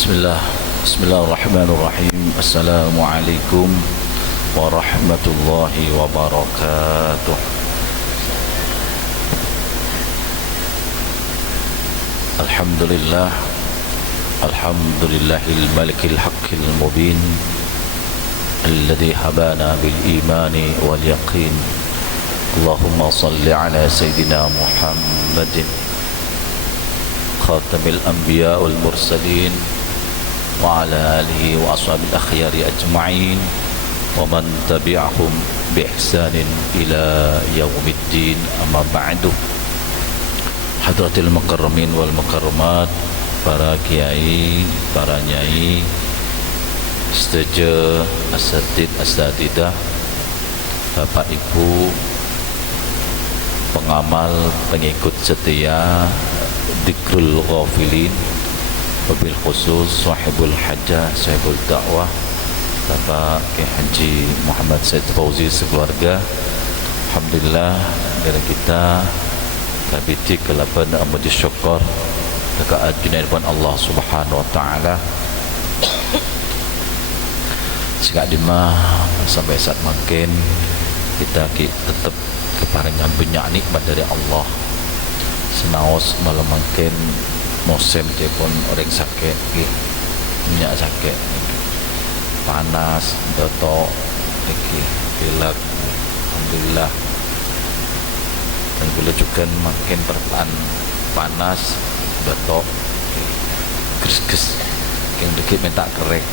Bismillah, Bismillahirrahmanirrahim. Assalamualaikum warahmatullahi wabarakatuh. Alhamdulillah, Alhamdulillahil malikil haqqil mubin, alladhi habana bil imani wal yaqin. Allahumma salli ala Sayyidina Muhammadin khatamil anbiya wal mursalin wa ala alihi wa ashabil akhyari ajma'in wa man tabi'ahum bi ihsanin ila yaumiddin, amma ba'du. Hadratil mukarramin wal mukarramat, para kiai, para nyai, setuju, asatid, asatidah, bapak ibu, pengamal, pengikut setia Dzikrul Ghafilin, wabil khusus sahibul hajjah, sahibul dakwah, Bapak Kiai Haji Muhammad Said Fauzi sekeluarga. Alhamdulillah dari kita kabiti kelapan amudi syukur dekat junaiban Allah Subhanahu wa taala. Sekak dimah sampai saat makin kita tetap keparingan banyak nikmat dari Allah. Senaos malam makin musim pun orang sakit, minyak sakit, panas, dotok, pilek, alhamdulillah. Dan bila juga makin perpan panas, dotok, ges-ges, yang dikit minta kering,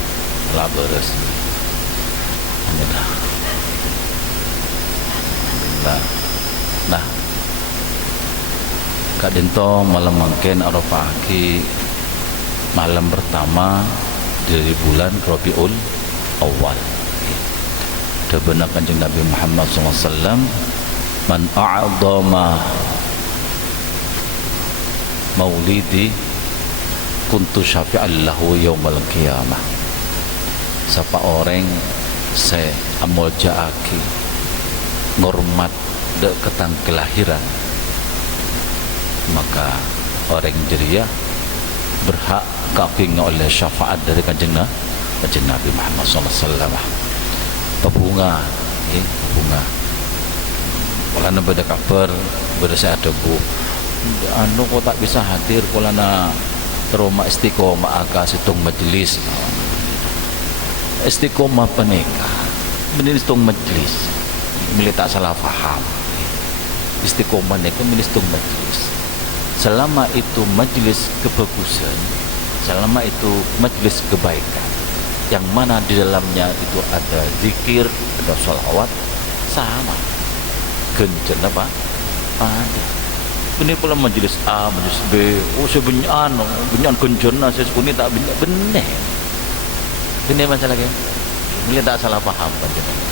lah beres. Alhamdulillah. Nah, Kak Dinto malam makin pagi malam pertama dari bulan Rabiul Awal. Benar Kanjeng Nabi Muhammad SAW, man a'dama maulidi kuntu syafi'an lahu yaumal qiyamah. Siapa orang saya amul ja'aki ngormat deketan kelahiran, maka orang jeria berhak kaping oleh syafaat dari kanjeng Nabi Muhammad SAW. Pebunga, bunga. Kalau nak beda kabar, beda saya ada bu. Anu kau tak bisa hadir. Kalau nak teroma istiqomah agak situng majlis. Istiqomah penikah, benih situng majlis. Milih tak salah faham. Istiqomah ni kan milih situng majlis. Selama itu majlis kebagusan, selama itu majlis kebaikan, yang mana di dalamnya itu ada zikir, ada sholawat, sama kencen apa? Ada. Ini pula majlis A, majlis B, saya benyan kencen, saya sepuni tak benar. Ini masalahnya. Ini tak salah paham panjenengan.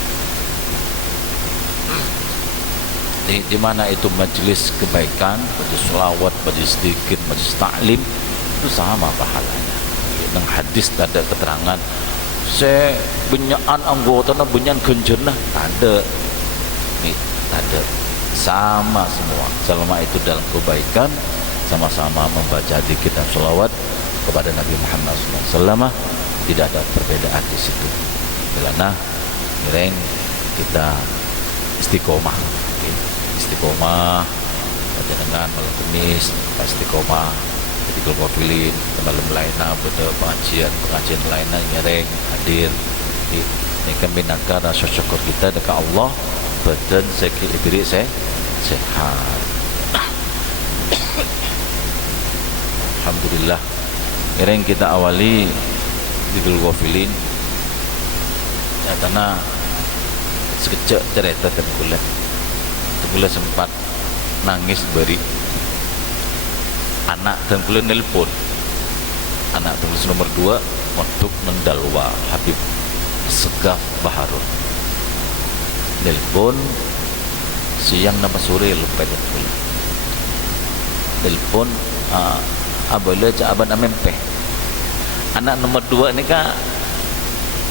Di mana itu majlis kebaikan, majlis selawat, majlis zikir, majlis ta'lim, itu sama pahalanya. Dengan hadis tak ada keterangan saya benyaan anggota na benyan genjerna, tak ada. Tak ada, sama semua. Selama itu dalam kebaikan, sama-sama membaca zikir dan selawat kepada Nabi Muhammad SAW, tidak ada perbedaan di situ. Bila mireng kita istiqomah. Istiqomah dengan malam Kamis, istiqomah Dzikrul Ghafilin, malam lainnya pada pengajian lainnya nyereng hadir. Ini kan minangka rasa syukur kita dekat Allah, badan sakit diri saya sehat. Alhamdulillah. Nyereng kita awali Dzikrul Ghafilin. Nyatana sekejap cerita terbulan. Tenggulah sempat nangis beri anak Tenggulah nelpon anak Tenggulah nomor 2 untuk mendalwa Habib Segaf Baharun nelpon siang nama sore lupa Tenggulah nelpon abala jawaban amempeh anak nomor 2 ni kan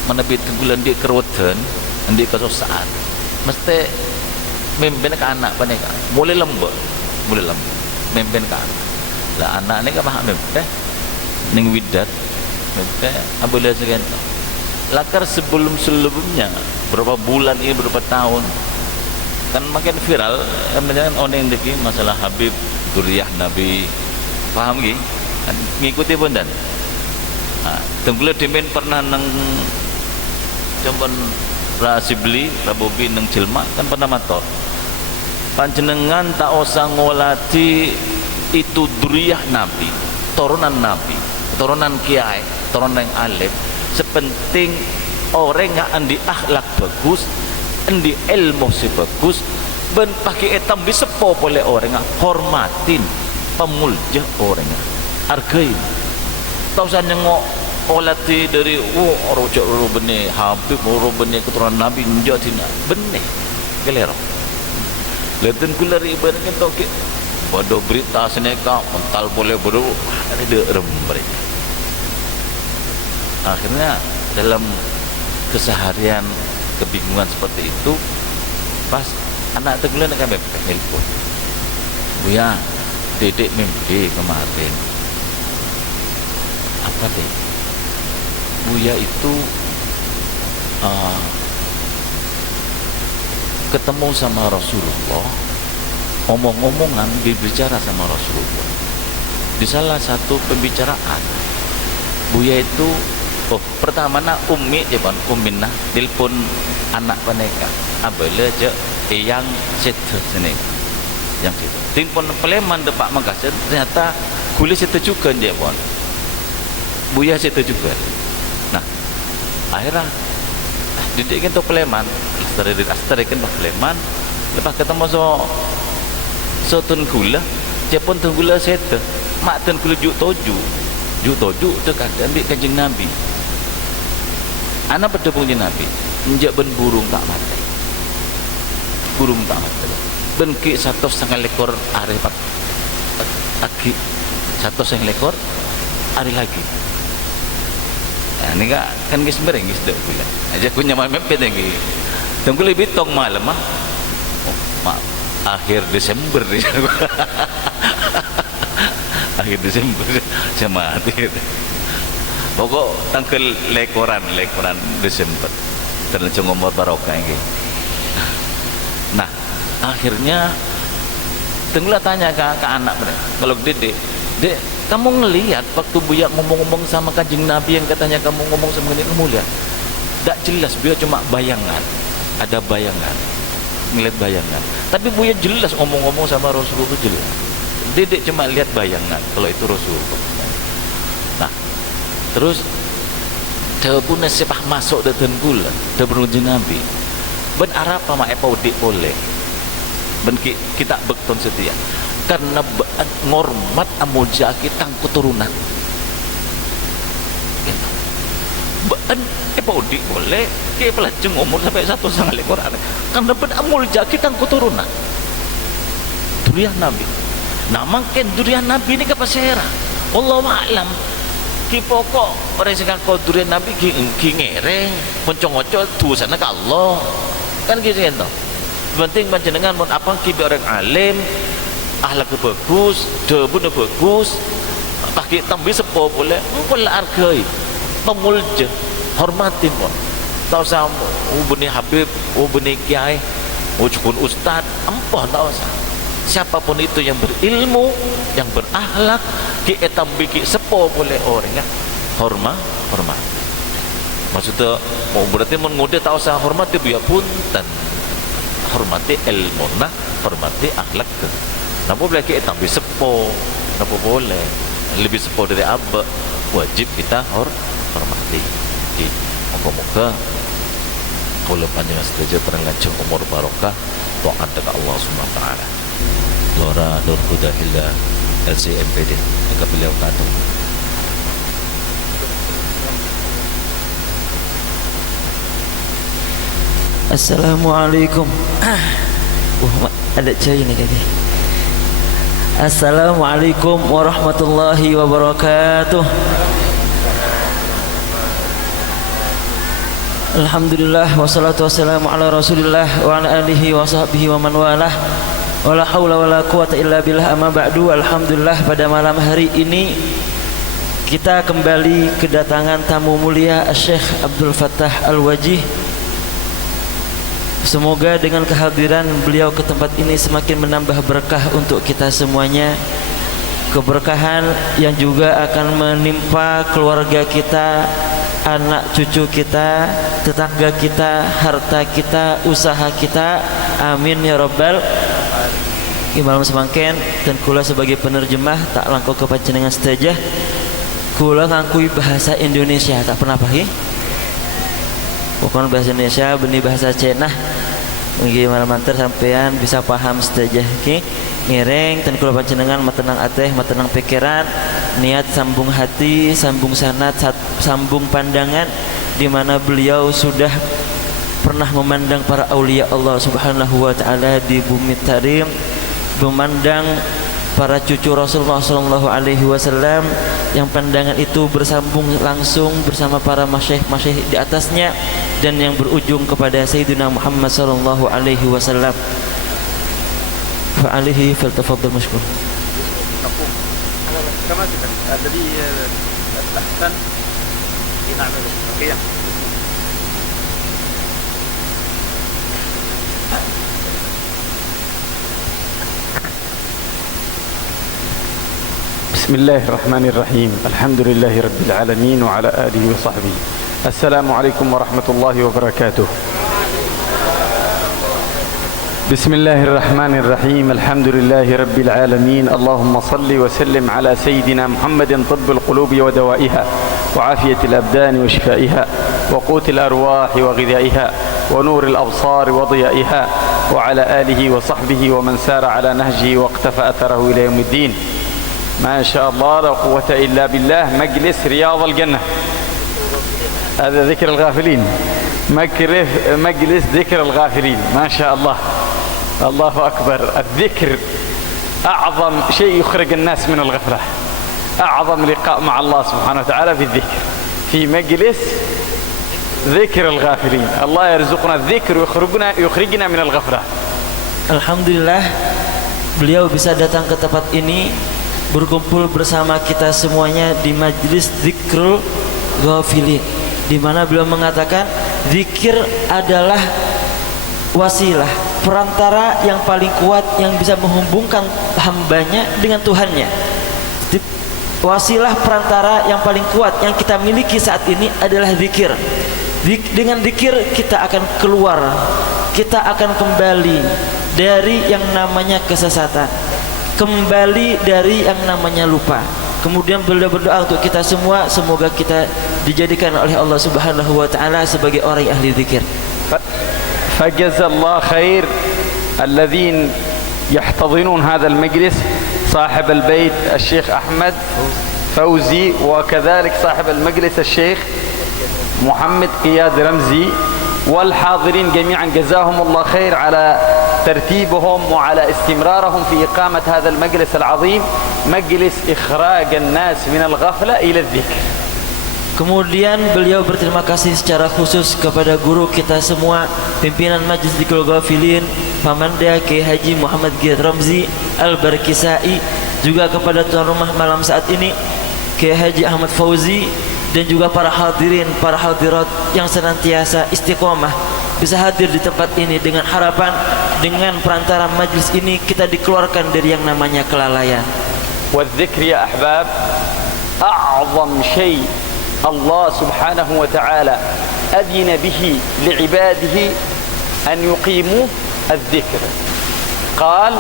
menepi Tenggulah dia kerotan dia kesosaan mesti memben ke anak panika mulai lembut memben ke anak lah anak ni kan paham ning widat Abula sekian lakar sebelumnya berapa bulan ini berapa tahun kan makin viral menjangan oneng deki masalah Habib Duriyah Nabi paham gini kan ngikuti pun dan tenggula dimen pernah nang jamban rasibli rabobi nang jelma kan pernah mator panjenengan tak usah ngolati itu Duriyah Nabi turunan kiai turunan yang alim sepenting orang yang andi akhlak bagus andi ilmu si bagus ben pakai etam bisa boleh orang hormatin pemulja orang hargain tahu saya nyengok olati dari rojak benih Habib benih keturunan Nabi njak tina benih kelero leten kular ibaratnya toke bodoh berita seneka mental boleh bodoh ada rembre akhirnya dalam keseharian kebingungan seperti itu pas anak tenggelam nak kami telepon Buya dedek mimpi kemarin apa deh Buya itu ketemu sama Rasulullah omong-omongan berbicara sama Rasulullah di salah satu pembicaraan Buya itu pertama nak ummi jaban umminah telepon anak peneka abala je yang situ sini yang situ telepon peleman depak Makassar ternyata kulis situ juga dia pun Buya situ juga nah akhirnya didik kan peleman astari kan peleman lepas ketemu so tun gula dia pun tun gula situ mak tun gula juk toju dekat ambil kanjeng Nabi anak bertemu dengan Nabi menjak ben burung tak mati ben ki 1,5 ekor hari pagi 1,5 ekor hari lagi nah, ini kan gis mereng gis dek pula aja punya mempet lagi tunggu lebih tong malam akhir Desember akhir Desember saya mati pokok tangkel lekoran Desember terlalu umur barokah ini nah akhirnya tenggelam tanya ke anak mereka kalau dek kamu ngelihat waktu Buya ngomong-ngomong sama kanjeng Nabi yang katanya kamu ngomong sama dia kamu lihat tak jelas Buya cuma bayangan ada bayangan ngeliat bayangan tapi Buya jelas ngomong-ngomong sama Rasulullah jelas dedek cuma lihat bayangan kalau itu Rasulullah nah terus dia pun sepah masuk datang gula dia beruji Nabi ben arapa mak apa udik boleh ben kita bekton setia karena ngormat amuja kita keturunan ben apa udik boleh ke pelajeng umur sampai 1,5 ekor karena ben amuja kita keturunan Duriyah Nabi nah makin Duriyah Nabi ini kapasera wallahu a'lam ki pokok orang sekarang kau Duriyah Nabi ki ngereng mencongocol tu sana ke Allah kan gitu kan penting panjenengan mun apa ki orang alim akhlak bagus debun bagus pakai tambi sepo boleh pula hargai pemulja hormati pun tahu sama benih Habib benih kiai cukun ustad ampun tahu siapapun itu yang berilmu yang berakhlak ki etambi ki sepo boleh orang hormat maksudnya mau berarti mengode tahu saya hormati Buya punten hormati ilmu nah hormati akhlak ke napa boleh ki etambi sepo napa boleh lebih sepo dari abah wajib kita hormati di moga-moga kalau panjang setuju perlanjang umur barokah taat kepada Allah Subhanahu wa taala Lora Nur Huda Hilda LCMPD agak beliau kata Assalamualaikum ada cai ni tadi Assalamualaikum warahmatullahi wabarakatuh Alhamdulillah wassalatu wassalamu ala rasulillah wa ala alihi wa sahbihi wa man walah wala haula wala quwata illa billah amma ba'du alhamdulillah pada malam hari ini Kita kembali kedatangan tamu mulia Syekh Abdul Fattah Al-Wajih. Semoga dengan kehadiran beliau ke tempat ini semakin menambah berkah untuk kita semuanya. Keberkahan yang juga akan menimpa keluarga kita, anak cucu kita, tetangga kita, harta kita, usaha kita. Amin ya rabbal. Imam semangken dan kula sebagai penerjemah tak langkau ke panjenengan sedaya. Kula ngakui bahasa Indonesia tak pernah pahi. Pokoknya bahasa Indonesia benih bahasa Cina. Gimana mantar sampean bisa paham sedaya. Oke. Ngiring dan kula panjenengan matenang ateh, matenang pikiran, niat sambung hati, sambung sanat, sambung pandangan, di mana beliau sudah pernah memandang para aulia Allah Subhanahu wa taala di bumi tarim, memandang para cucu Rasulullah sallallahu alaihi wasallam yang pandangan itu bersambung langsung bersama para masyayikh-masyayikh di atasnya dan yang berujung kepada Sayyidina Muhammad sallallahu alaihi wasallam. فعليه فلتفضل مشكور. نقوم كما الذي الأحسن نعمله. أوكي. بسم الله الرحمن الرحيم. الحمد لله رب العالمين وعلى آله وصحبه. السلام عليكم ورحمة الله وبركاته. بسم الله الرحمن الرحيم. الحمد لله رب العالمين. اللهم صل وسلم على سيدنا محمد طب القلوب ودوائها وعافية الأبدان وشفائها وقوت الأرواح وغذائها ونور الأبصار وضيائها وعلى آله وصحبه ومن سار على نهجه واقتفى أثره إلى يوم الدين. ما شاء الله لا قوة إلا بالله. مجلس رياض الجنة، هذا ذكر الغافلين. مجلس ذكر الغافلين. ما شاء الله، الله أكبر. الذكر أعظم شيء يخرج الناس من الغفلة، أعظم لقاء مع الله سبحانه وتعالى في الذكر، في مجلس ذكر الغافلين. الله يرزقنا الذكر ويخرجنا من الغفلة. Alhamdulillah beliau bisa datang ke tempat ini, berkumpul bersama kita semuanya di majlis Dzikrul Ghafilin, di mana beliau mengatakan zikir adalah wasilah, perantara yang paling kuat yang bisa menghubungkan hambanya dengan Tuhannya. Wasilah perantara yang paling kuat yang kita miliki saat ini adalah zikir. Dengan zikir kita akan keluar, kita akan kembali dari yang namanya kesesatan, kembali dari yang namanya lupa. Kemudian beliau berdoa untuk kita semua, semoga kita dijadikan oleh Allah Subhanahu wa taala sebagai orang yang ahli zikir. فجزا الله خير الذين يحتضنون هذا المجلس، صاحب البيت الشيخ أحمد فوزي، وكذلك صاحب المجلس الشيخ محمد قياد رمزي، والحاضرين جميعا جزاهم الله خير على ترتيبهم وعلى استمرارهم في إقامة هذا المجلس العظيم، مجلس إخراج الناس من الغفلة إلى الذكر. Kemudian beliau berterima kasih secara khusus kepada guru kita semua, pimpinan Majlis Dzikrul Ghafilin, Pamanda Kiai Haji Muhammad Qiyad Ramzi Al-Barkisai, juga kepada tuan rumah malam saat ini Kiai Haji Ahmad Fauzi, dan juga para hadirin, para hadirat yang senantiasa istiqomah bisa hadir di tempat ini dengan harapan dengan perantara majlis ini kita dikeluarkan dari yang namanya kelalaian. والذكر يا أحباب أعظم شيء الله سبحانه وتعالى أذن به لعباده أن يقيموا الذكر. قال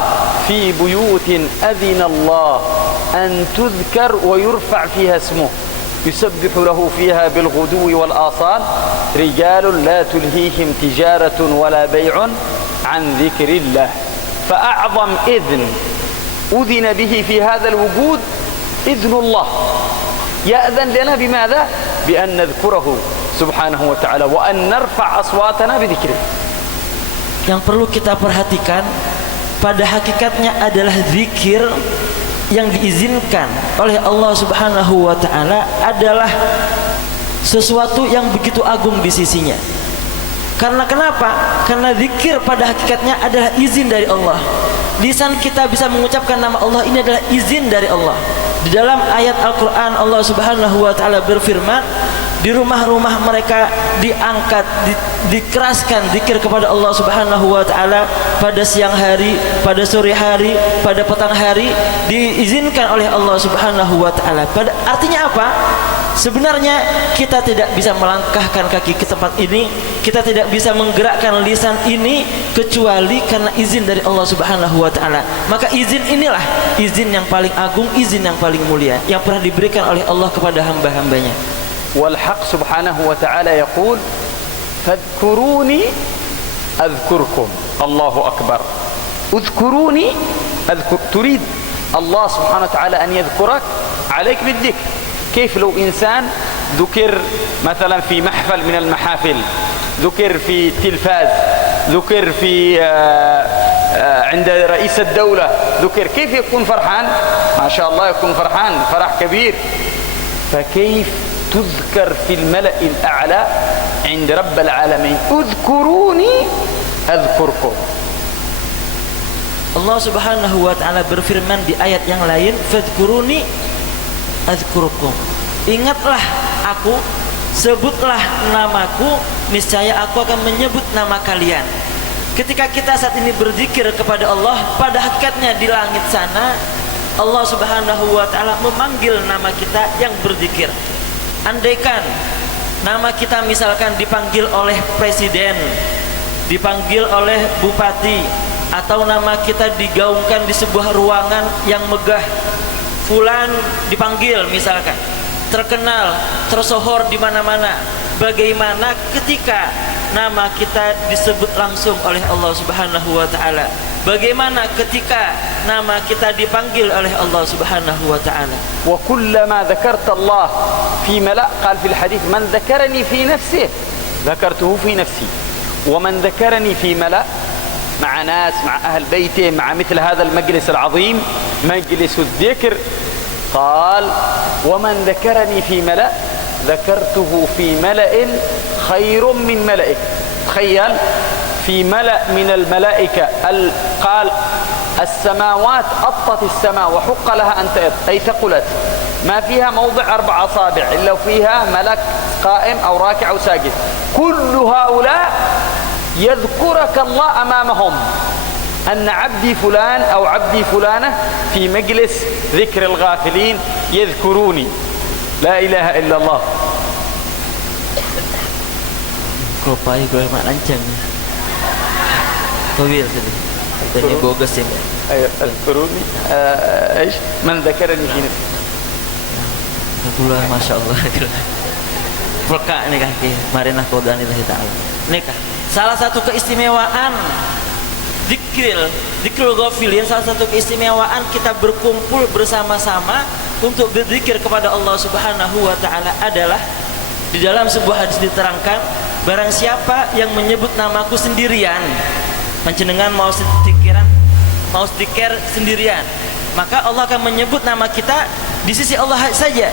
في بيوت أذن الله أن تذكر ويرفع فيها اسمه يسبح له فيها بالغدو والآصال رجال لا تلهيهم تجارة ولا بيع عن ذكر الله. فأعظم إذن أذن به في هذا الوجود إذن الله، يأذن لنا بماذا؟ بأن نذكره سبحانه وتعالى وأن نرفع أصواتنا بذكره. Yang perlu kita perhatikan pada hakikatnya adalah zikir yang diizinkan oleh Allah Subhanahu wa taala adalah sesuatu yang begitu agung di sisinya. Karena kenapa? Karena zikir pada hakikatnya adalah izin dari Allah. Lisan kita bisa mengucapkan nama Allah, ini adalah izin dari Allah. Di dalam ayat Al-Quran Allah Subhanahu wa Ta'ala berfirman, di rumah-rumah mereka diangkat, dikeraskan zikir kepada Allah Subhanahu wa Ta'ala pada siang hari, pada sore hari, pada petang hari, diizinkan oleh Allah Subhanahu wa Ta'ala. Artinya apa? Sebenarnya kita tidak bisa melangkahkan kaki ke tempat ini, kita tidak bisa menggerakkan lisan ini kecuali karena izin dari Allah Subhanahu wa Ta'ala. Maka izin inilah izin yang paling agung, izin yang paling mulia yang pernah diberikan oleh Allah kepada hamba-hambanya. Wal haq subhanahu wa ta'ala yaqul fadhkuruni adhkurkum. Allahu akbar. Udhkuruni adhkur. Turid Allah subhanahu wa ta'ala an yadhkurak عليك بالذكر. كيف لو إنسان ذكر مثلا في محفل من المحافل، ذكر في التلفاز، ذكر في عند رئيس الدولة، ذكر، كيف يكون فرحان؟ ما شاء الله يكون فرحان فرح كبير. فكيف تذكر في الملأ الأعلى عند رب العالمين؟ اذكروني أذكركم. Allah Subhanahu wa Ta'ala berfirman di ayat yang lain, fadhkuruni adzkurukum. Ingatlah aku, sebutlah namaku, niscaya aku akan menyebut nama kalian. Ketika kita saat ini berzikir kepada Allah, pada hakikatnya di langit sana Allah Subhanahu wa Ta'ala memanggil nama kita yang berzikir. Andaikan nama kita misalkan dipanggil oleh presiden, dipanggil oleh bupati, atau nama kita digaungkan di sebuah ruangan yang megah, fulan dipanggil misalkan, terkenal, tersohor di mana-mana. Bagaimana ketika nama kita disebut langsung oleh Allah Subhanahu wa Ta'ala? Bagaimana ketika nama kita dipanggil oleh Allah Subhanahu wa Ta'ala? Wa kullama dzakarta Allah fi mala' qala fil hadits man dzakarani fi nafsihi dzakartuhu fi nafsi wa man dzakarani fi mala' مع ناس، مع أهل بيته، مع مثل هذا المجلس العظيم مجلس الذكر، قال ومن ذكرني في ملأ ذكرته في ملأ خير من ملئك. تخيل في ملأ من الملائكة قال السماوات أطت السماء وحق لها أن تأط، أي ثقلت، ما فيها موضع 4 أصابع إلا فيها ملك قائم أو راكع أو ساجد. كل هؤلاء يذكرك الله أمامهم أن عبدي فلان أو عبدي فلانة في مجلس ذكر الغافلين يذكروني. لا إله إلا الله. Kelopai gue mak lancang. Tawil tadi. Tadi bogas ya. اذكروني ايش من ذكرني في نفسي. Alhamdulillah, masya Allah. Pelkak nih kaki. Marinah qadanillahi ta'ala. Nikah. Salah satu keistimewaan zikrul ghafilin, salah satu keistimewaan kita berkumpul bersama-sama untuk berzikir kepada Allah Subhanahu wa Ta'ala adalah di dalam sebuah hadis diterangkan, barang siapa yang menyebut namaku sendirian, panjenengan mau zikir sendirian, maka Allah akan menyebut nama kita di sisi Allah saja.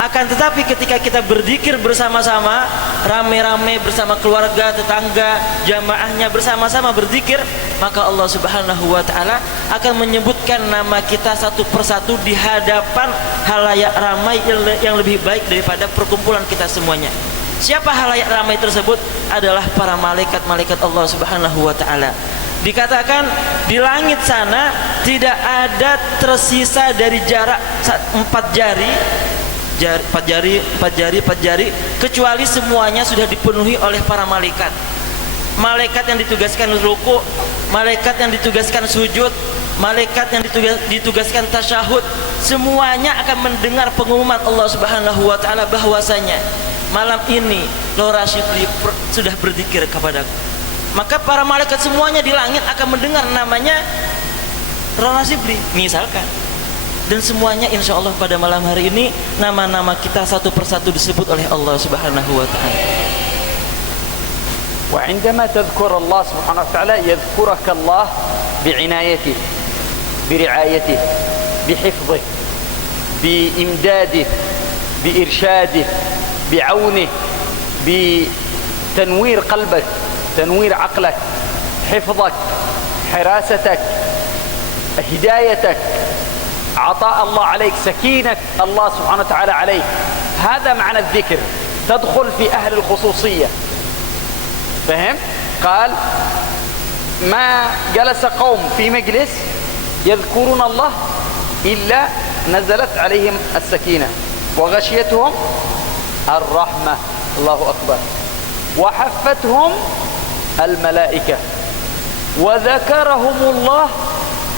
Akan tetapi ketika kita berzikir bersama-sama, rame-rame bersama keluarga, tetangga, jamaahnya bersama-sama berzikir, maka Allah Subhanahu wa Ta'ala akan menyebutkan nama kita satu persatu di hadapan halayak ramai yang lebih baik daripada perkumpulan kita semuanya. Siapa halayak ramai tersebut? Adalah para malaikat-malaikat Allah Subhanahu wa Ta'ala. Dikatakan di langit sana tidak ada tersisa dari jarak 4 jari kecuali semuanya sudah dipenuhi oleh para malaikat. Malaikat yang ditugaskan ruku, malaikat yang ditugaskan sujud, malaikat yang ditugaskan tasyahud, semuanya akan mendengar pengumuman Allah Subhanahu wa Ta'ala bahwasanya malam ini Lora Syibli sudah berzikir kepadaku. Maka para malaikat semuanya di langit akan mendengar namanya Lora Syibli misalkan. Dan semuanya insya Allah pada malam hari ini nama-nama kita satu persatu disebut oleh Allah Subhanahu wa Ta'ala. وعندما تذكر الله سبحانه وتعالى يذكرك الله بعنايته، برعايته، بحفظه، بإمداده، بإرشاده، بعونه، بتنوير قلبك، تنوير عقلك، حفظك، حراستك، هدايتك، عطاء الله عليك، سكينة الله سبحانه وتعالى عليك، هذا معنى الذكر، تدخل في أهل الخصوصية. فهم؟ قال ما جلس قوم في مجلس يذكرون الله إلا نزلت عليهم السكينة وغشيتهم الرحمة، الله أكبر، وحفتهم الملائكة وذكرهم الله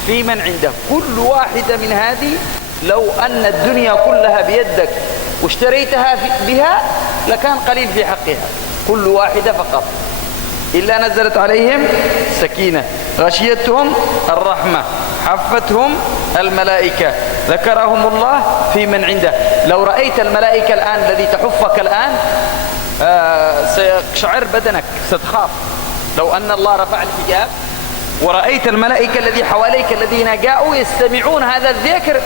في من عنده. كل واحدة من هذه لو أن الدنيا كلها بيدك واشتريتها بها لكان قليل في حقها، كل واحدة فقط، إلا نزلت عليهم سكينة، غشيتهم الرحمة، حفتهم الملائكة، ذكرهم الله في من عنده. لو رأيت الملائكة الآن الذي تحفك الآن سيقشعر بدنك، ستخاف. لو أن الله رفع الحجاب ورأيت الملائكة الذي حواليك الذين جاءوا يستمعون هذا الذكر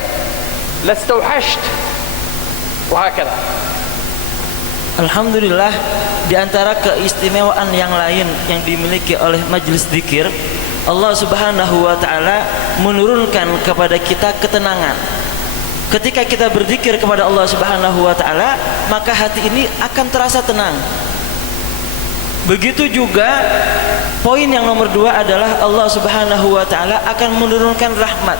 لاستوحشت، وهكذا. Alhamdulillah, di antara keistimewaan yang lain yang dimiliki oleh majelis zikir, Allah Subhanahu wa taala menurunkan kepada kita ketenangan. Ketika kita berzikir kepada Allah Subhanahu wa taala, maka hati ini akan terasa tenang. Begitu juga poin yang nomor 2 adalah Allah Subhanahu wa taala akan menurunkan rahmat.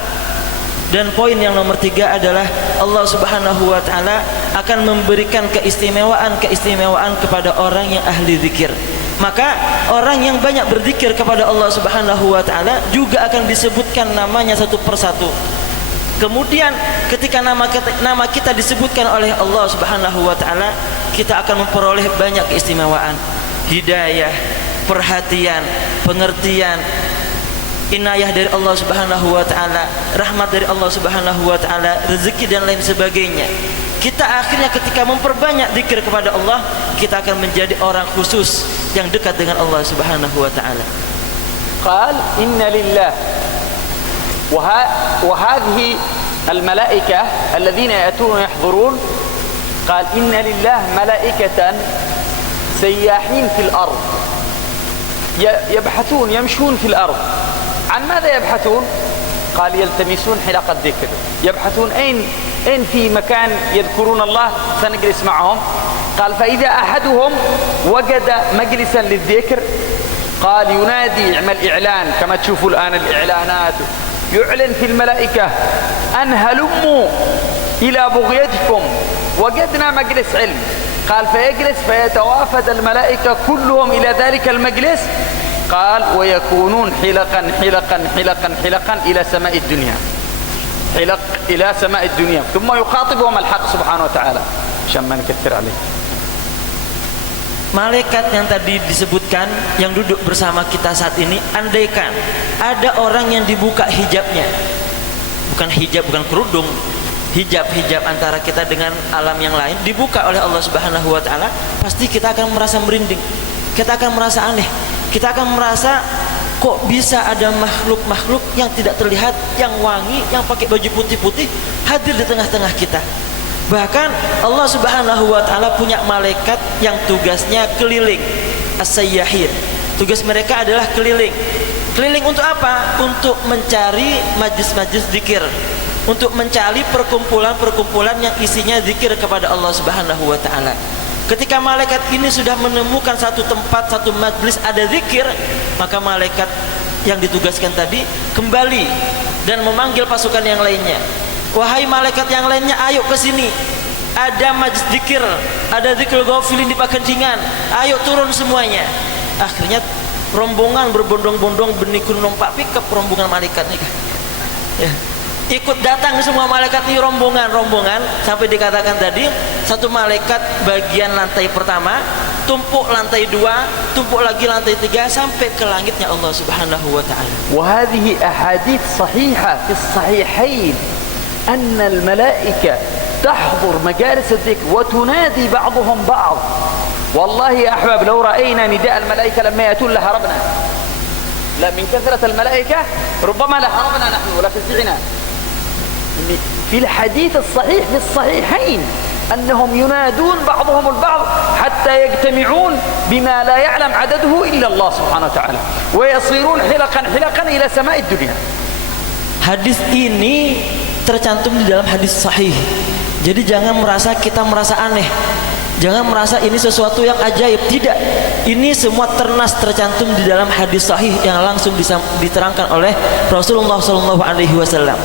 Dan poin yang nomor 3 adalah Allah Subhanahu wa taala akan memberikan keistimewaan kepada orang yang ahli zikir. Maka orang yang banyak berzikir kepada Allah Subhanahu wa taala juga akan disebutkan namanya satu persatu. Kemudian ketika nama kita disebutkan oleh Allah Subhanahu wa taala, kita akan memperoleh banyak keistimewaan, hidayah, perhatian, pengertian, inayah dari Allah Subhanahu wa taala, rahmat dari Allah Subhanahu wa taala, rezeki dan lain sebagainya. Kita akhirnya ketika memperbanyak zikir kepada Allah, kita akan menjadi orang khusus yang dekat dengan Allah Subhanahu wa taala. قال إن لله وهذه الملائكة الذين يأتون ويحضرون، قال إن لله ملائكة سياحين في الأرض يبحثون يمشون في الأرض. عن ماذا يبحثون؟ قال يلتمسون حلقة ذكر، يبحثون أين في مكان يذكرون الله سنجلس معهم. قال فإذا أحدهم وجد مجلسا للذكر قال ينادي، يعمل إعلان كما تشوفوا الآن الإعلانات، يعلن في الملائكة أن هلموا إلى بغيتكم وجدنا مجلس علم. قال فيجلس فيتوافد الملائكة كلهم إلى ذلك المجلس، قال ويكونون حلقا حلقا حلقا حلقا إلى سماء الدنيا، حلق إلى سماء الدنيا، ثم يخاطبهم الحق سبحانه وتعالى عشان ما نكثر عليه. Malaikat yang tadi disebutkan yang duduk bersama kita saat ini, andaikan ada orang yang dibuka hijabnya, bukan hijab, bukan kerudung, hijab antara kita dengan alam yang lain dibuka oleh Allah Subhanahu wa taala, pasti kita akan merasa merinding, kita akan merasa aneh, kita akan merasa kok bisa ada makhluk-makhluk yang tidak terlihat, yang wangi, yang pakai baju putih-putih hadir di tengah-tengah kita. Bahkan Allah Subhanahu wa taala punya malaikat yang tugasnya keliling, as-sayyahin. Tugas mereka adalah keliling. Keliling untuk apa? Untuk mencari majlis-majlis zikir, untuk mencari perkumpulan-perkumpulan yang isinya zikir kepada Allah Subhanahu wa taala. Ketika malaikat ini sudah menemukan satu tempat, satu majlis ada zikir, maka malaikat yang ditugaskan tadi kembali dan memanggil pasukan yang lainnya. Wahai malaikat yang lainnya, ayo ke sini. Ada majlis zikir, ada zikir ghafilin di Pakentingan. Ayo turun semuanya. Akhirnya rombongan berbondong-bondong benikun numpak pickup rombongan malaikat nih. Ya. Ikut datang semua malaikat ini rombongan sampai dikatakan tadi satu malaikat bagian lantai pertama, tumpuk lantai 2, tumpuk lagi lantai 3 sampai ke langitnya Allah Subhanahu wa taala. Wa hadhihi ahadits sahihah fi as-sahihain أن الملائكة تحضر مجالس الذكر وتنادي بعضهم بعض. والله يا أحباب لو رأينا نداء الملائكة لما يأتون لهربنا، لا من كثرة الملائكة ربما لهربنا نحن ولا فزعنا. في الحديث الصحيح في الصحيحين أنهم ينادون بعضهم البعض حتى يجتمعون بما لا يعلم عدده إلا الله سبحانه وتعالى ويصيرون حلقا حلقا إلى سماء الدنيا. Hadis ini tercantum di dalam hadis sahih. Jadi jangan merasa kita merasa aneh, jangan merasa ini sesuatu yang ajaib. Tidak, ini semua tercantum di dalam hadis sahih yang langsung diterangkan oleh Rasulullah SAW.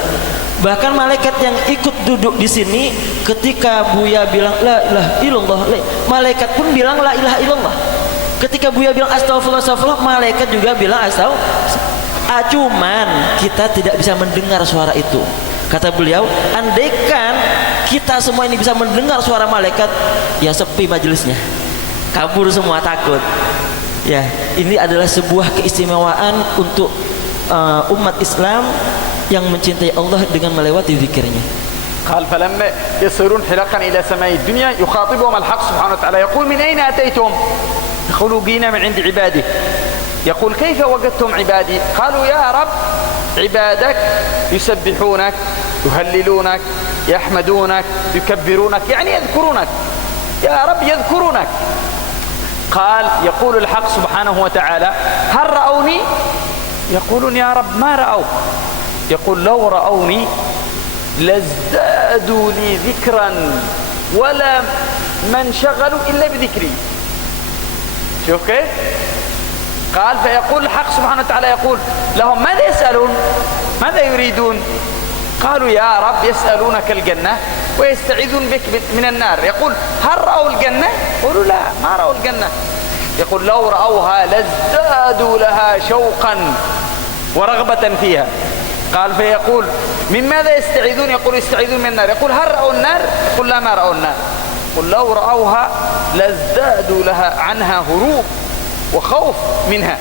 Bahkan malaikat yang ikut duduk di sini ketika Buya bilang la ilaha illallah, malaikat pun bilang la ilaha illallah. Ketika Buya bilang astagfirullah, malaikat juga bilang astagfirullah. Cuman kita tidak bisa mendengar suara itu. Kata beliau, andaikan kita semua ini bisa mendengar suara malaikat, ya sepi majelisnya, kabur semua, takut. Ya, ini adalah sebuah keistimewaan untuk umat Islam yang mencintai Allah dengan melewati zikirnya. قال فلما يصيرون حلقا إلى سماء الدنيا يخاطبهم الحق سبحانه وتعالى يقول من أين أتيتم؟ يقولوا جينا من عند عبادك. يقول كيف وجدتم عبادي؟ قالوا يا رب عبادك يسبحونك يهللونك يحمدونك يكبرونك، يعني يذكرونك، يا رب يذكرونك. قال يقول الحق سبحانه وتعالى هل رأوني؟ يقولون يا رب ما رأوك. يقول لو رأوني لازدادوا لي ذكرا ولا من شغلوا إلا بذكري. شوف كيف؟ قال فيقول الحق سبحانه وتعالى يقول لهم ماذا يسألون؟ ماذا يريدون؟ قالوا يا رب يسألونك الجنة ويستعيذون بك من النار. يقول هل رأوا الجنة؟ يقولوا لا ما رأوا الجنة. يقول لو رأوها لازدادوا لها شوقا ورغبة فيها. قال فيقول من ماذا يستعيذون؟ يقول يستعيذون من النار. يقول هل رأوا النار؟ يقول لا ما رأوا النار. يقول لو رأوها لازدادوا لها عنها هروب وخوف منها.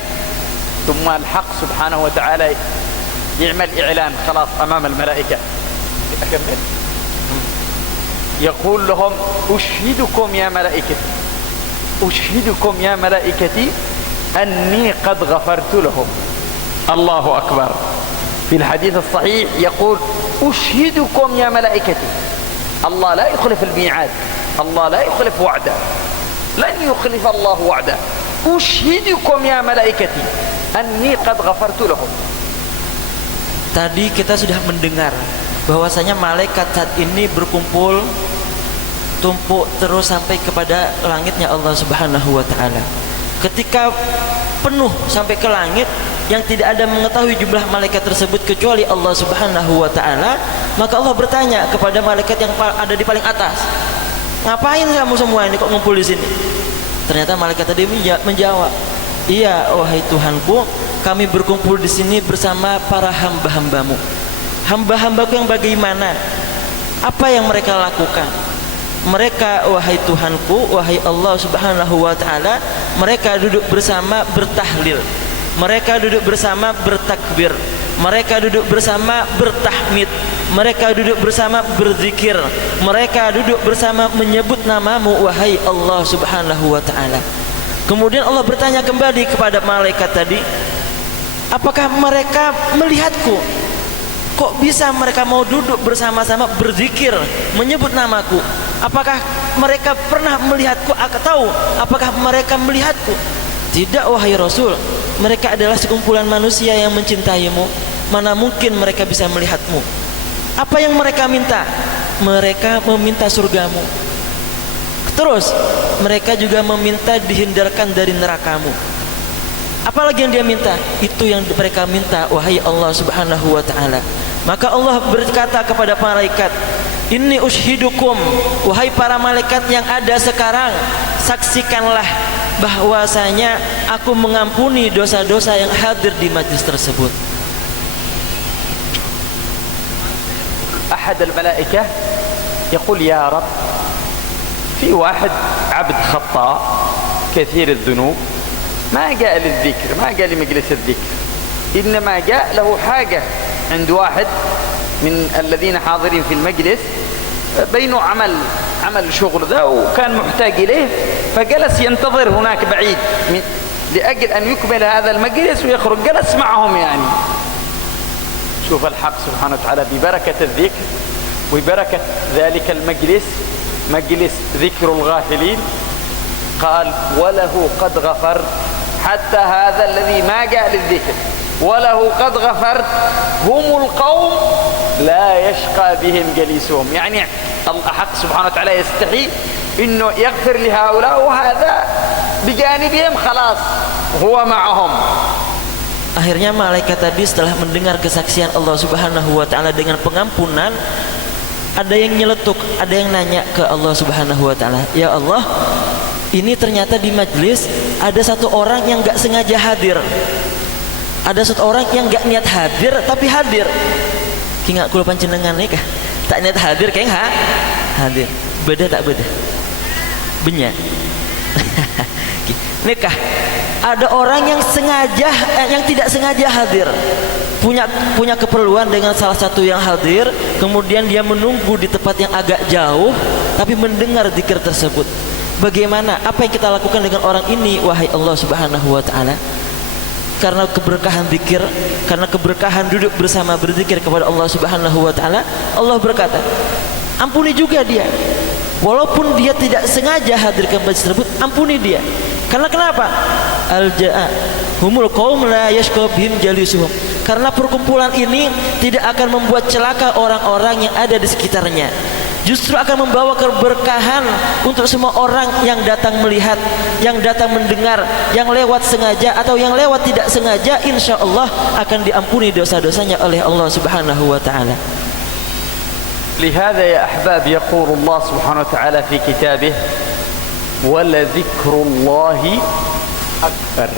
ثم الحق سبحانه وتعالى يعمل إعلان خلاص أمام الملائكة. أكمل. يقول لهم أشهدكم يا ملائكتي، أشهدكم يا ملائكتي أني قد غفرت لهم. الله أكبر. في الحديث الصحيح يقول أشهدكم يا ملائكتي. الله لا يخلف الميعاد، الله لا يخلف وعده، لن يخلف الله وعده. أشهدكم يا ملائكتي أني قد غفرت لهم. Tadi kita sudah mendengar bahwasanya malaikat saat ini berkumpul tumpuk terus sampai kepada langitnya Allah Subhanahu wa taala. Ketika penuh sampai ke langit yang tidak ada mengetahui jumlah malaikat tersebut kecuali Allah Subhanahu wa taala, maka Allah bertanya kepada malaikat yang ada di paling atas, "Ngapain kamu semua ini kok ngumpul di sini?" Ternyata malaikat tadi menjawab, "Iya, wahai Tuhanku, kami berkumpul di sini bersama para hamba-hambamu. Hamba-hambaku yang bagaimana? Apa yang mereka lakukan? Mereka, wahai Tuhanku, wahai Allah Subhanahu wa taala, mereka duduk bersama bertahlil, mereka duduk bersama bertakbir, mereka duduk bersama bertahmid, mereka duduk bersama berzikir, mereka duduk bersama menyebut namamu, wahai Allah Subhanahu wa taala." Kemudian Allah bertanya kembali kepada malaikat tadi, "Apakah mereka melihatku? Kok bisa mereka mau duduk bersama-sama berzikir, menyebut namaku? Apakah mereka pernah melihatku atau apakah mereka melihatku?" "Tidak, wahai Rasul, mereka adalah sekumpulan manusia yang mencintaimu. Mana mungkin mereka bisa melihatmu." "Apa yang mereka minta?" "Mereka meminta surgamu. Terus mereka juga meminta dihindarkan dari nerakamu." Apalagi yang dia minta? Itu yang mereka minta, wahai Allah Subhanahu wa taala. Maka Allah berkata kepada malaikat, "Inni ushidukum," wahai para malaikat yang ada sekarang, saksikanlah bahwasanya aku mengampuni dosa-dosa yang hadir di majlis tersebut. أحد الملائكة يقول يا رب في واحد عبد خطاء كثير الذنوب ما جاء للذكر، ما جاء لمجلس الذكر، إنما جاء له حاجة عند واحد من الذين حاضرين في المجلس، بينه عمل شغل ذا وكان محتاج إليه، فجلس ينتظر هناك بعيد لأجل أن يكمل هذا المجلس ويخرج، جلس معهم يعني. شوف الحق سبحانه وتعالى ببركة الذكر وبركة ذلك المجلس، مجلس ذكر الغافلين، قال وله قد غفرت حتى هذا الذي ما جاء للذكر، وله قد غفرت هم القوم لا يشقى بهم جليسهم. يعني الحق سبحانه وتعالى يستحي إنه يغفر لهؤلاء وهذا بجانبهم خلاص هو معهم. Akhirnya malaikat tadi setelah mendengar kesaksian Allah Subhanahu wa taala dengan pengampunan, ada yang nyeletuk, ada yang nanya ke Allah Subhanahu wa taala, "Ya Allah, ini ternyata di majlis ada satu orang yang enggak sengaja hadir. Ada satu orang yang enggak niat hadir tapi hadir. Ki enggak kula panjenengan nih kah? Tak niat hadir kayak hadir. Beda tak beda? Benya." Nikah ada orang yang sengaja yang tidak sengaja hadir, punya keperluan dengan salah satu yang hadir, kemudian dia menunggu di tempat yang agak jauh tapi mendengar zikir tersebut. Bagaimana, apa yang kita lakukan dengan orang ini wahai Allah Subhanahu wa taala? Karena keberkahan zikir, karena keberkahan duduk bersama berzikir kepada Allah Subhanahu wa taala, Allah berkata, ampuni juga dia. Walaupun dia tidak sengaja hadir ke majlis tersebut, ampuni dia. Karena kenapa? Al-ja'a humul qaum la yashqa bihim jalisuhum. Karena perkumpulan ini tidak akan membuat celaka orang-orang yang ada di sekitarnya. Justru akan membawa keberkahan untuk semua orang yang datang melihat, yang datang mendengar, yang lewat sengaja atau yang lewat tidak sengaja, insya Allah akan diampuni dosa-dosanya oleh Allah Subhanahu wa taala. لهذا يا أحباب يقول الله سبحانه وتعالى في كتابه ولذكر الله أكبر.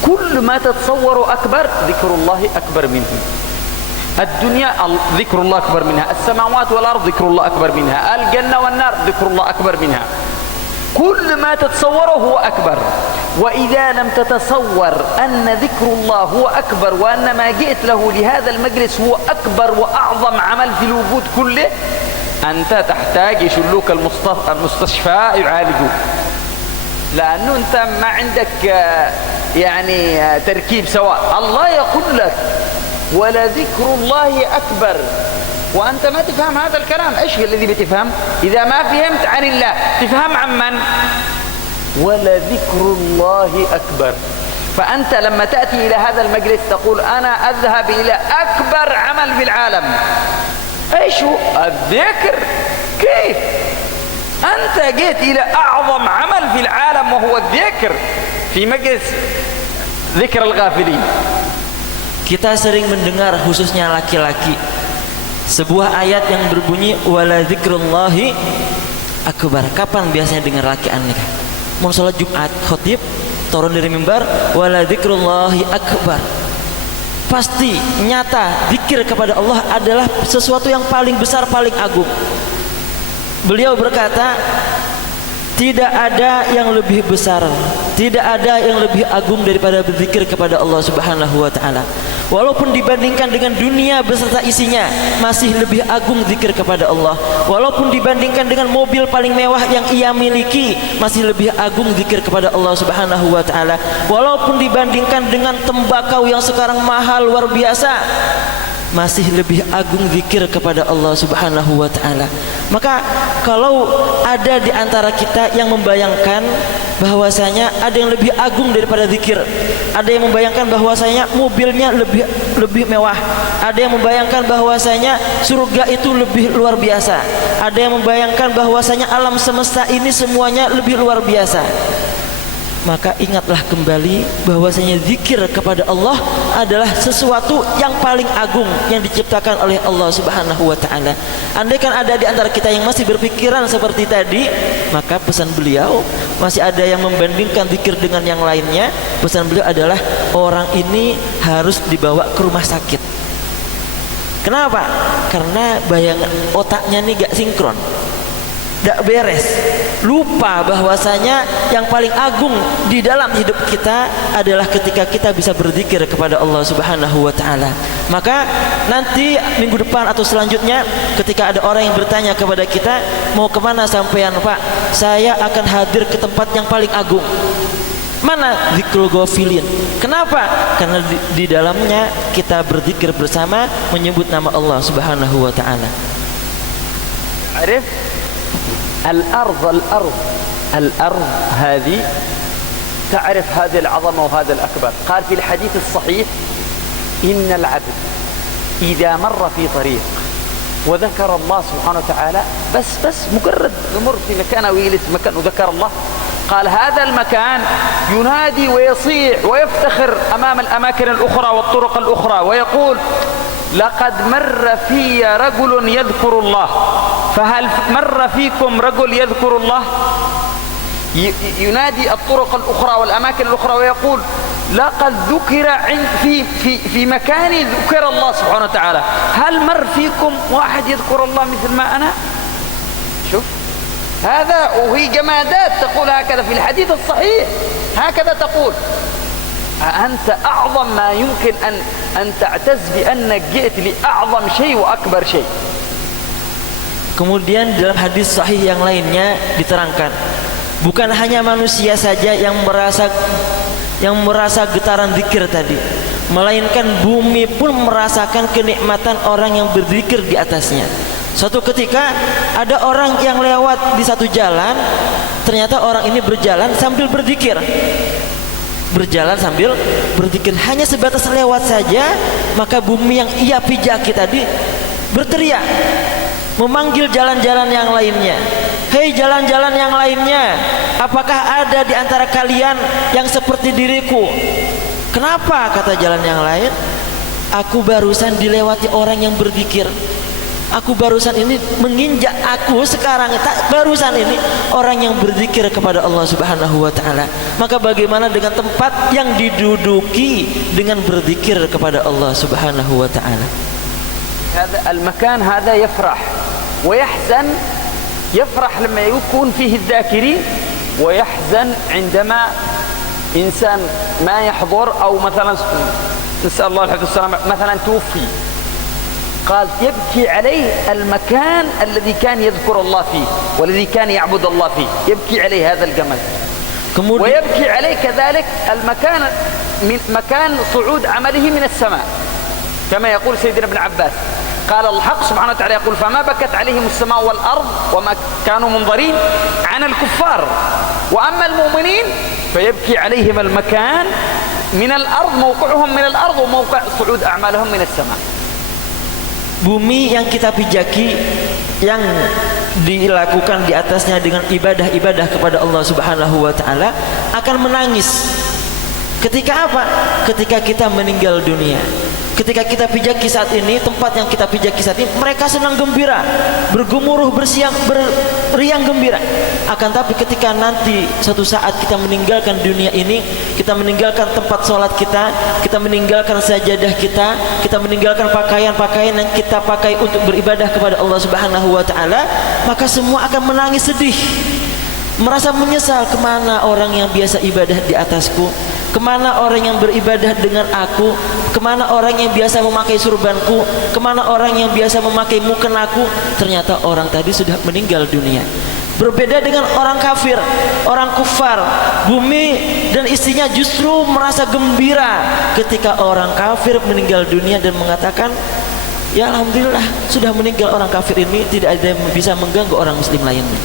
كل ما تتصور أكبر ذكر الله أكبر منه. الدنيا ذكر الله أكبر منها، السماوات والأرض ذكر الله أكبر منها، الجنة والنار ذكر الله أكبر منها. كل ما تتصوره هو أكبر. وإذا لم تتصور أن ذكر الله هو أكبر وأن ما جئت له لهذا المجلس هو أكبر وأعظم عمل في الوجود كله، أنت تحتاج يشلوك المستشفى يعالجوك، لأنه أنت ما عندك يعني تركيب سواء. الله يقول لك ولذكر الله أكبر وأنت ما تفهم هذا الكلام. إيش الذي بتفهم؟ إذا ما فهمت عن الله تفهم عن من؟ ولذكر الله أكبر. فأنت لما تأتي إلى هذا المجلس تقول أنا أذهب إلى أكبر عمل في العالم. إيش هو؟ الذكر. كيف؟ أنت جئت إلى أعظم عمل في العالم وهو الذكر في مجلس ذكر الغافلين. Kita sering mendengar khususnya laki-laki sebuah ayat yang berbunyi wala dzikrullahi akbar. Kapan biasanya dengar laki aneh? Mau salat Jumat khotib turun dari mimbar wala dzikrullahi akbar. Pasti nyata zikir kepada Allah adalah sesuatu yang paling besar, paling agung. Beliau berkata, tidak ada yang lebih besar, tidak ada yang lebih agung daripada berzikir kepada Allah Subhanahu wa taala. Walaupun dibandingkan dengan dunia beserta isinya, masih lebih agung zikir kepada Allah. Walaupun dibandingkan dengan mobil paling mewah yang ia miliki, masih lebih agung zikir kepada Allah Subhanahu wa taala. Walaupun dibandingkan dengan tembakau yang sekarang mahal luar biasa, masih lebih agung zikir kepada Allah Subhanahu wa taala. Maka kalau ada di antara kita yang membayangkan bahwasanya ada yang lebih agung daripada zikir, ada yang membayangkan bahwasanya mobilnya lebih mewah, ada yang membayangkan bahwasanya surga itu lebih luar biasa, ada yang membayangkan bahwasanya alam semesta ini semuanya lebih luar biasa, maka ingatlah kembali bahwasanya zikir kepada Allah adalah sesuatu yang paling agung yang diciptakan oleh Allah Subhanahu wa taala. Andaikan ada di antara kita yang masih berpikiran seperti tadi, maka pesan beliau, masih ada yang membandingkan zikir dengan yang lainnya, pesan beliau adalah orang ini harus dibawa ke rumah sakit. Kenapa? Karena bayangan otaknya nih gak sinkron, gak beres, lupa bahwasanya yang paling agung di dalam hidup kita adalah ketika kita bisa berzikir kepada Allah Subhanahu wa taala. Maka nanti minggu depan atau selanjutnya ketika ada orang yang bertanya kepada kita, mau kemana sampean Pak? Saya akan hadir ke tempat yang paling agung. Mana? Zikrul ghafilin. Kenapa? Karena di dalamnya kita berzikir bersama, menyebut nama Allah Subhanahu wa taala. Arif الأرض هذه تعرف هذه العظمة وهذا الأكبر. قال في الحديث الصحيح إن العبد إذا مر في طريق وذكر الله سبحانه وتعالى، بس مجرد يمر في مكان أو يجلس في مكان وذكر الله، قال هذا المكان ينادي ويصيح ويفتخر أمام الأماكن الأخرى والطرق الأخرى ويقول لقد مر في رجل يذكر الله. فهل مر فيكم رجل يذكر الله؟ ينادي الطرق الأخرى والأماكن الأخرى ويقول لقد ذكر في مكان ذكر الله سبحانه وتعالى. هل مر فيكم واحد يذكر الله مثل ما أنا؟ شوف هذا، وهي جمادات تقول هكذا في الحديث الصحيح، هكذا تقول. أنت أعظم ما يمكن أن تعتز بأنك جئت لأعظم شيء وأكبر شيء. Kemudian dalam hadis sahih yang lainnya diterangkan, bukan hanya manusia saja yang merasa getaran zikir tadi, melainkan bumi pun merasakan kenikmatan orang yang berzikir di atasnya. Suatu ketika ada orang yang lewat di satu jalan, ternyata orang ini berjalan sambil berzikir. Berjalan sambil berzikir, hanya sebatas lewat saja, maka bumi yang ia pijaki tadi berteriak, memanggil jalan-jalan yang lainnya. Hei jalan-jalan yang lainnya, apakah ada di antara kalian yang seperti diriku? Kenapa? Kata jalan yang lain, aku barusan dilewati orang yang berzikir. Aku barusan ini menginjak aku sekarang, barusan ini orang yang berzikir kepada Allah Subhanahu wa taala. Maka bagaimana dengan tempat yang diduduki dengan berzikir kepada Allah Subhanahu wa taala? هذا المكان هذا يفرح ويحزن، يفرح لما يكون فيه الذاكرين، ويحزن عندما إنسان ما يحضر، أو مثلا نسأل الله العافية والسلامة مثلا توفي، قال يبكي عليه المكان الذي كان يذكر الله فيه والذي كان يعبد الله فيه، يبكي عليه هذا الجمل. ويبكي عليه كذلك المكان من مكان صعود عمله من السماء، كما يقول سيدنا ابن عباس، قال الحق سبحانه وتعالى يقول فما بكت عليهم السماء والأرض وما كانوا منظرين عن الكفار، وأما المؤمنين فيبكي عليهم المكان من الأرض، موقعهم من الأرض وموقع صعود أعمالهم من السماء. Bumi yang kita pijaki, yang dilakukan di atasnya dengan ibadah-ibadah kepada Allah Subhanahu wa taala akan menangis. Ketika apa? Ketika kita meninggal dunia. Ketika kita pijaki saat ini, tempat yang kita pijaki saat ini, mereka senang gembira, bergemuruh, beriang gembira. Akan tapi ketika nanti suatu saat kita meninggalkan dunia ini, kita meninggalkan tempat sholat kita meninggalkan sajadah kita meninggalkan pakaian-pakaian yang kita pakai untuk beribadah kepada Allah Subhanahu wa taala, maka semua akan menangis sedih, merasa menyesal. Kemana orang yang biasa ibadah di atasku? Kemana orang yang beribadah dengan aku? Kemana orang yang biasa memakai surbanku? Kemana orang yang biasa memakai mukenaku? Ternyata orang tadi sudah meninggal dunia. Berbeda dengan orang kafir, orang kufar, bumi dan isinya justru merasa gembira ketika orang kafir meninggal dunia dan mengatakan, ya alhamdulillah sudah meninggal orang kafir ini, tidak ada yang bisa mengganggu orang muslim lainnya.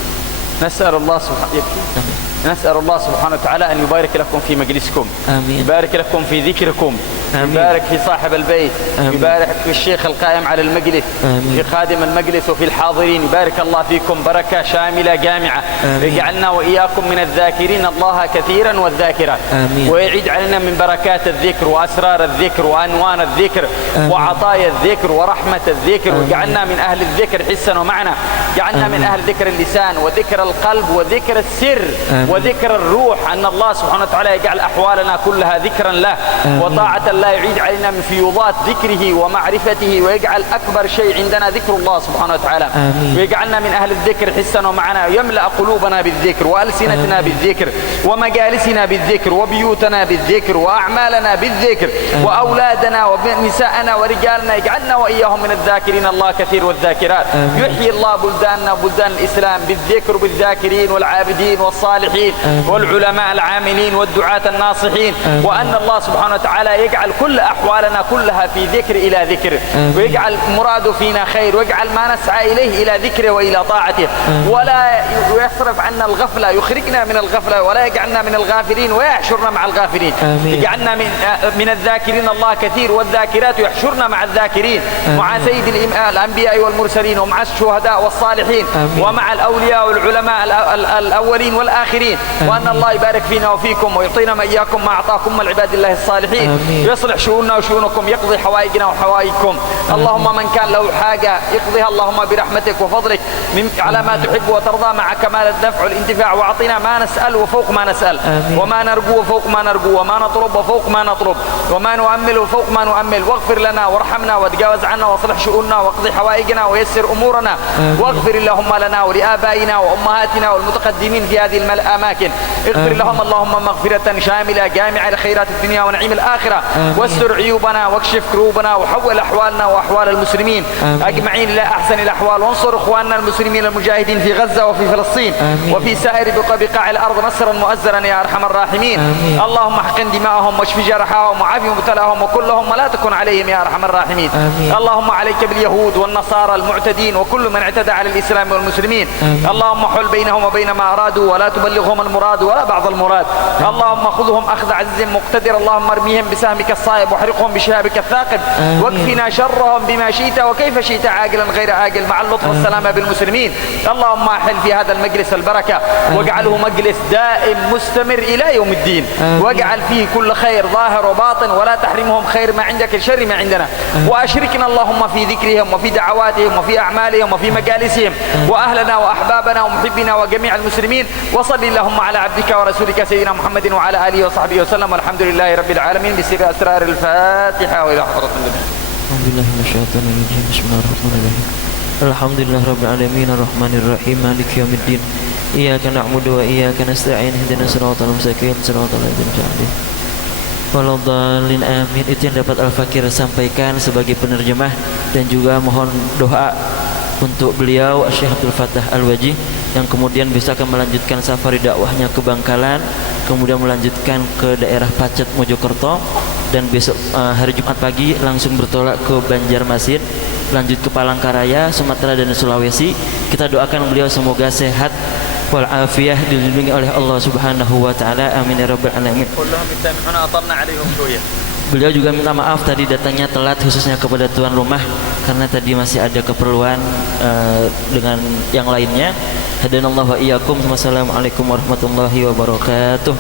نسأل الله سبحانه وتعالى أن يبارك لكم في مجلسكم، آمين. يبارك لكم في ذكركم، آمين. يبارك في صاحب البيت، آمين. يبارك في الشيخ القائم على المجلس، آمين. في خادم المجلس وفي الحاضرين. يبارك الله فيكم بركة شاملة جامعة، يجعلنا وإياكم من الذاكرين الله كثيرا والذاكرات، آمين. ويعيد علينا من بركات الذكر وأسرار الذكر وأنوان الذكر، آمين. وعطايا الذكر ورحمة الذكر، وجعلنا من أهل الذكر حسا ومعنى، جعلنا من أهل ذكر اللسان وذكر القلب وذكر السر، آمين. وذكر الروح، أن الله سبحانه وتعالى يجعل أحوالنا كلها ذكرا له، آمين. وطاعة لا يعيد علينا من فيوضات ذكره ومعرفته، ويجعل أكبر شيء عندنا ذكر الله سبحانه وتعالى، آمين. ويجعلنا من أهل الذكر حسا ومعنى، يملأ قلوبنا بالذكر وألسنتنا بالذكر ومجالسنا بالذكر وبيوتنا بالذكر وأعمالنا بالذكر، وأولادنا ونساءنا ورجالنا، يجعلنا وإياهم من الذاكرين الله كثير والذاكرات، يحيي الله بلداننا وبلدان الإسلام بالذكر بالذاكرين والعابدين والصالحين الصالحين والعلماء العاملين والدعاة الناصحين، وأن الله سبحانه وتعالى يجعل كل أحوالنا كلها في ذكر إلى ذكر، ويجعل مراده فينا خير، ويجعل ما نسعى إليه إلى ذكره وإلى طاعته، ولا يصرف عنا الغفلة، يخرجنا من الغفلة ولا يجعلنا من الغافلين ويحشرنا مع الغافلين، يجعلنا من الذاكرين الله كثير والذاكرات، يحشرنا مع الذاكرين، مع سيد الأنبياء والمرسلين، ومع الشهداء والصالحين، ومع الأولياء والعلماء الأولين والآخرين، وأن الله يبارك فينا وفيكم ويعطينا ما إياكم ما أعطاكم من عباد الله الصالحين، ويصلح شؤوننا وشؤونكم، يقضي حوائجنا وحوائجكم. اللهم من كان له حاجة يقضيها اللهم برحمتك وفضلك على ما تحب وترضى مع كمال الدفع والانتفاع، وأعطينا ما نسأل وفوق ما نسأل، وما نرجو وفوق ما نرجو، وما نطلب وفوق ما نطلب، وما نؤمل وفوق ما نؤمل، واغفر لنا وارحمنا وتجاوز عنا واصلح شؤوننا واقضي حوائجنا ويسر أمورنا، واغفر اللهم لنا ولآبائنا وأمهاتنا والمتقدمين في هذه الأماكن، اغفر لهم اللهم مغفرة شاملة جامعة لخيرات الدنيا ونعيم الآخرة، واستر عيوبنا واكشف كروبنا وحول أحوالنا وأحوال المسلمين أجمعين إلى أحسن الأحوال، وانصر إخواننا المسلمين المجاهدين في غزة وفي فلسطين وفي سائر بقاع الأرض نصرا مؤزرا يا أرحم الراحمين. اللهم احقن دماءهم واشف جرحاهم وعافي مبتلاهم وكلهم ولا تكن عليهم يا أرحم الراحمين. اللهم عليك باليهود والنصارى المعتدين وكل من اعتدى على الإسلام والمسلمين، اللهم حل بينهم وبين ما أرادوا ولا تبلغهم المراد ولا بعض المراد، اللهم خذهم أخذ عزيز مقتدر، اللهم ارميهم بسهمك الصائب واحرقهم بشهابك الثاقب، واكفنا شرهم بما شئت وكيف شئت عاجلا غير عاجل مع اللطف والسلامة بالمسلمين. اللهم أحل في هذا المجلس البركة واجعله مجلس دائم مستمر إلى يوم الدين، واجعل فيه كل خير ظاهر وباطن، ولا تحرمهم خير ما عندك الشر ما عندنا، وأشركنا اللهم في ذكرهم وفي دعواتهم وفي أعمالهم وفي مجالسهم، وأهلنا وأحبابنا ومحبنا وجميع المسلمين، وصل اللهم على عبدك ورسولك سيدنا محمد وعلى آله وصحبه وسلم، والحمد لله رب العالمين بسر أسرار الفاتحة وإلى حضرة النبي. أعوذ بالله من الشيطان الرجيم. بسم الله الرحمن الرحيم. الحمد لله رب العالمين الرحمن الرحيم مالك يوم الدين. إياك نعبد وإياك نستعين اهدنا الصراط المستقيم صراط الذين أنعمت عليهم waladhdallin amin. Itu yang dapat Al-Fakir sampaikan sebagai penerjemah, dan juga mohon doa untuk beliau Syekh Abdul Fattah Al-Wajih yang kemudian bisa akan melanjutkan safari dakwahnya ke Bangkalan, kemudian melanjutkan ke daerah Pacet Mojokerto, dan besok hari Jumat pagi langsung bertolak ke Banjarmasin, lanjut ke Palangkaraya, Sumatera dan Sulawesi. Kita doakan beliau semoga sehat wal-afiyah, dilindungi oleh Allah Subhanahu wa taala. Amin ya rabbal alamin. Beliau juga minta maaf tadi datangnya telat, khususnya kepada tuan rumah karena tadi masih ada keperluan dengan yang lainnya. Hadanallahu wa iyyakum. Wassalamualaikum warahmatullahi wabarakatuh.